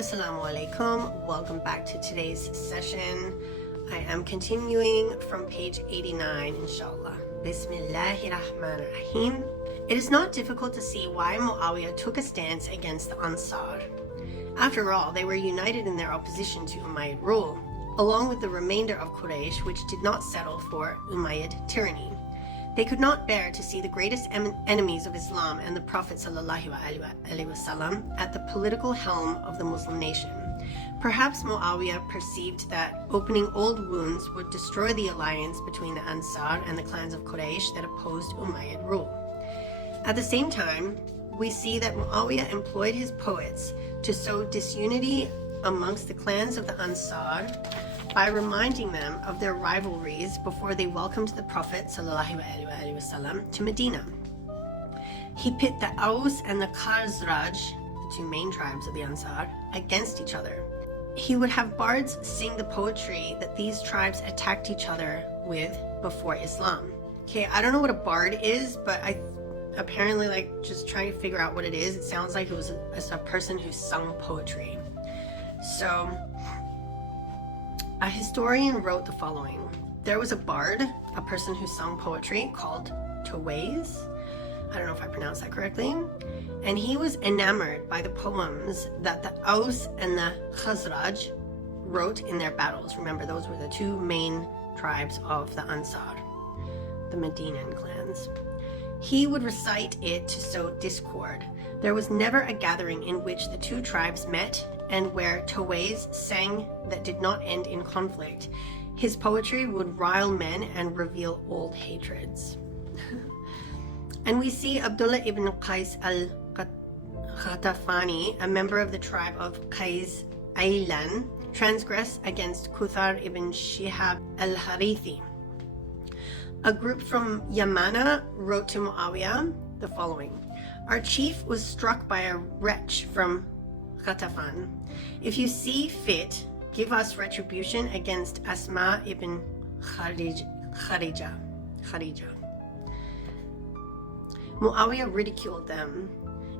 Assalamu alaikum. Welcome back to today's session. I am continuing from page 89, inshallah. Bismillahir Rahmanir Rahim. It is not difficult to see why Muawiyah took a stance against the Ansar. After all, they were united in their opposition to Umayyad rule, along with the remainder of Quraysh, which did not settle for Umayyad tyranny. They could not bear to see the greatest enemies of Islam and the Prophet ﷺ at the political helm of the Muslim nation. Perhaps Muawiyah perceived that opening old wounds would destroy the alliance between the Ansar and the clans of Quraysh that opposed Umayyad rule. At the same time, we see that Muawiyah employed his poets to sow disunity amongst the clans of the Ansar by reminding them of their rivalries before they welcomed the Prophet ﷺ to Medina. He pit the Aus and the Khazraj, the two main tribes of the Ansar, against each other. He would have bards sing the poetry that these tribes attacked each other with before Islam. Okay, I don't know what a bard is, but I apparently just trying to figure out what it is. It sounds like it was a person who sung poetry. So a historian wrote the following. There was a bard, a person who sung poetry, called Tawais. I don't know if I pronounced that correctly. And he was enamored by the poems that the Aus and the Khazraj wrote in their battles. Remember, those were the two main tribes of the Ansar, the Medinan clans. He would recite it to sow discord. There was never a gathering in which the two tribes met and where Tawais sang that did not end in conflict. His poetry would rile men and reveal old hatreds. And we see Abdullah ibn Qais al-Ghatafani, a member of the tribe of Qais Aylan, transgress against Kuthar ibn Shihab al-Harithi. A group from Yamana wrote to Muawiyah the following. Our chief was struck by a wretch from Ghatafan. If you see fit, give us retribution against Asma ibn Kharija. Muawiyah ridiculed them.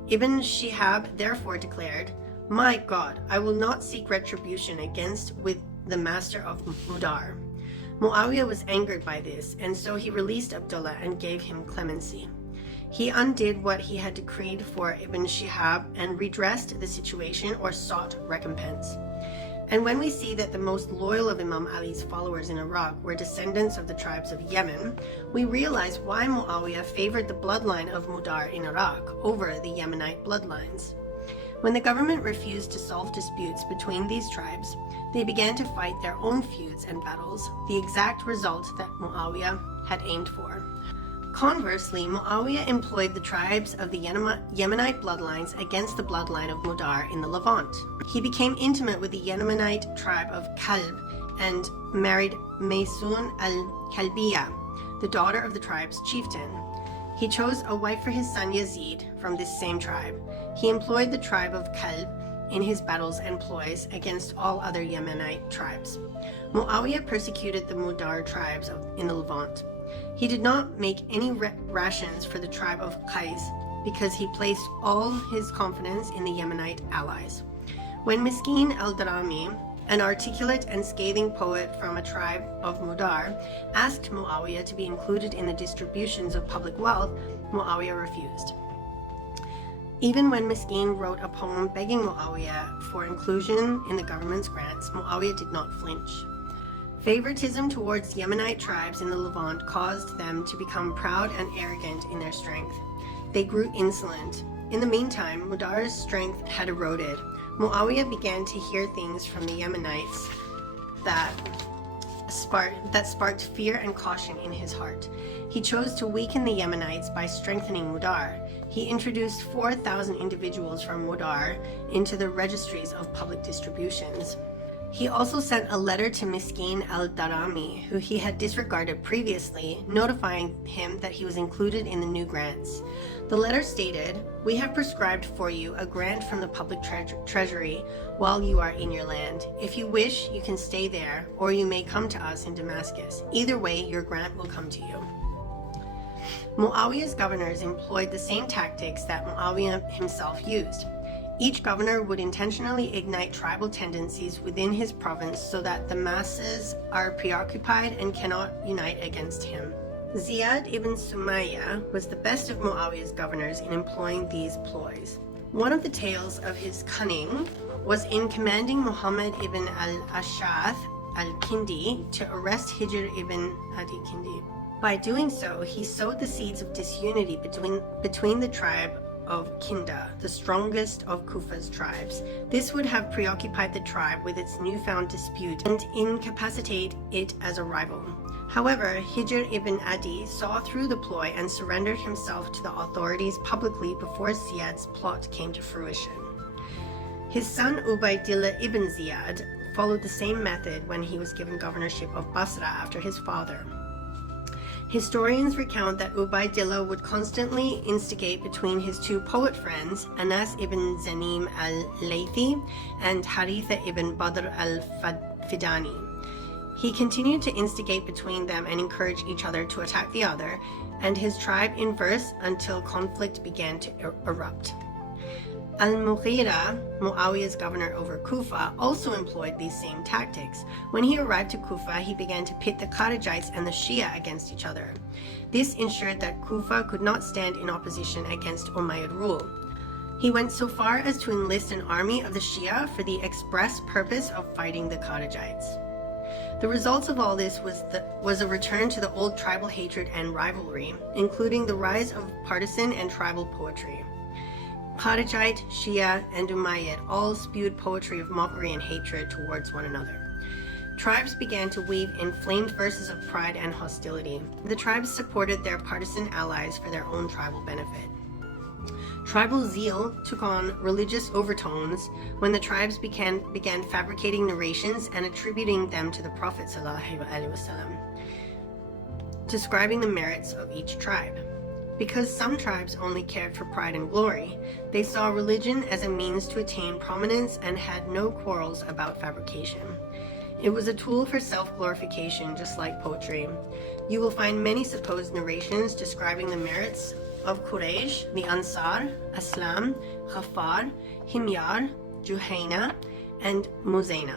Ibn Shihab therefore declared, My God, I will not seek retribution against with the master of Mudar. Muawiyah was angered by this, and so he released Abdullah and gave him clemency. He undid what he had decreed for Ibn Shihab and redressed the situation or sought recompense. And when we see that the most loyal of Imam Ali's followers in Iraq were descendants of the tribes of Yemen, we realize why Muawiyah favored the bloodline of Mudar in Iraq over the Yemenite bloodlines. When the government refused to solve disputes between these tribes, they began to fight their own feuds and battles, the exact result that Muawiyah had aimed for. Conversely, Muawiyah employed the tribes of the Yemenite bloodlines against the bloodline of Mudar in the Levant. He became intimate with the Yemenite tribe of Kalb and married Maysun al-Kalbiya, the daughter of the tribe's chieftain. He chose a wife for his son Yazid from this same tribe. He employed the tribe of Kalb in his battles and ploys against all other Yemenite tribes. Muawiyah persecuted the Mudar tribes in the Levant. He did not make any rations for the tribe of Qais because he placed all his confidence in the Yemenite allies. When Miskin al-Darami, an articulate and scathing poet from a tribe of Mudar, asked Muawiyah to be included in the distributions of public wealth, Muawiyah refused. Even when Miskin wrote a poem begging Muawiyah for inclusion in the government's grants, Muawiyah did not flinch. Favoritism towards Yemenite tribes in the Levant caused them to become proud and arrogant in their strength. They grew insolent. In the meantime, Mudar's strength had eroded. Muawiyah began to hear things from the Yemenites that sparked fear and caution in his heart. He chose to weaken the Yemenites by strengthening Mudar. He introduced 4,000 individuals from Mudar into the registries of public distributions. He also sent a letter to Miskin al-Darami, who he had disregarded previously, notifying him that he was included in the new grants. The letter stated, We have prescribed for you a grant from the public treasury while you are in your land. If you wish, you can stay there, or you may come to us in Damascus. Either way, your grant will come to you. Muawiyah's governors employed the same tactics that Muawiyah himself used. Each governor would intentionally ignite tribal tendencies within his province so that the masses are preoccupied and cannot unite against him. Ziyad ibn Sumayya was the best of Muawiyah's governors in employing these ploys. One of the tales of his cunning was in commanding Muhammad ibn al-Ash'ath al-Kindi to arrest Hijr ibn Adi Kindi. By doing so, he sowed the seeds of disunity between the tribe of Kinda, the strongest of Kufa's tribes. This would have preoccupied the tribe with its newfound dispute and incapacitate it as a rival. However, Hijr ibn Adi saw through the ploy and surrendered himself to the authorities publicly before Ziyad's plot came to fruition. His son Ubaydillah ibn Ziyad followed the same method when he was given governorship of Basra after his father. Historians recount that Ubaydillah would constantly instigate between his two poet friends, Anas ibn Zanim al-Laythi and Haritha ibn Badr al-Fidani. He continued to instigate between them and encourage each other to attack the other and his tribe in verse until conflict began to erupt. Al-Mughira, Muawiyah's governor over Kufa, also employed these same tactics. When he arrived to Kufa, he began to pit the Kharijites and the Shia against each other. This ensured that Kufa could not stand in opposition against Umayyad rule. He went so far as to enlist an army of the Shia for the express purpose of fighting the Kharijites. The results of all this was a return to the old tribal hatred and rivalry, including the rise of partisan and tribal poetry. Kharijite, Shia, and Umayyad all spewed poetry of mockery and hatred towards one another. Tribes began to weave inflamed verses of pride and hostility. The tribes supported their partisan allies for their own tribal benefit. Tribal zeal took on religious overtones when the tribes began fabricating narrations and attributing them to the Prophet ﷺ, describing the merits of each tribe. Because some tribes only cared for pride and glory, they saw religion as a means to attain prominence and had no quarrels about fabrication. It was a tool for self-glorification, just like poetry. You will find many supposed narrations describing the merits of Quraysh, the Ansar, Aslam, Ghaffar, Himyar, Juhayna, and Muzayna.